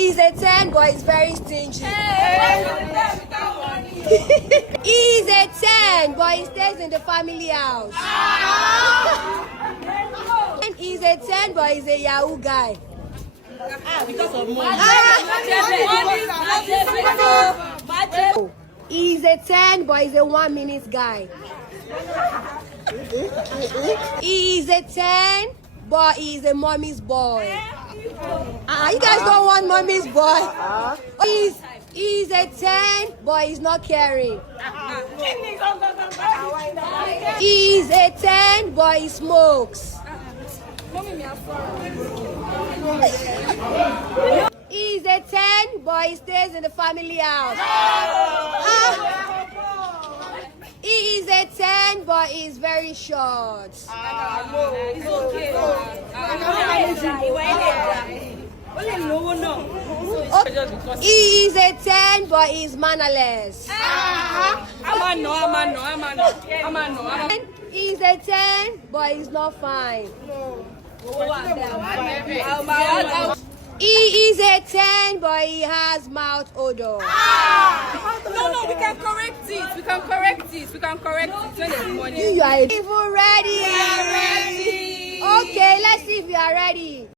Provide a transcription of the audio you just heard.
He's a 10, but he's very stingy. He's a 10, but he stays in the family house. And he's a 10, but he's a Yahoo guy. Because of money. He's a 10, but he's a 1 minute guy. He's a 10, but he's a mommy's boy. You guys don't want mommy's boy. He's a 10, but he's not caring. He's a 10, but he smokes. He's a 10, but he stays in the family house. He is a 10, but he's very short. It's okay. He is a 10, but he's mannerless. He's a 10, but he's not fine. He is a 10, but he has mouth odor. No, we can correct it. We can correct it when there's money. You are even ready. We are ready. Okay, let's see if you are ready.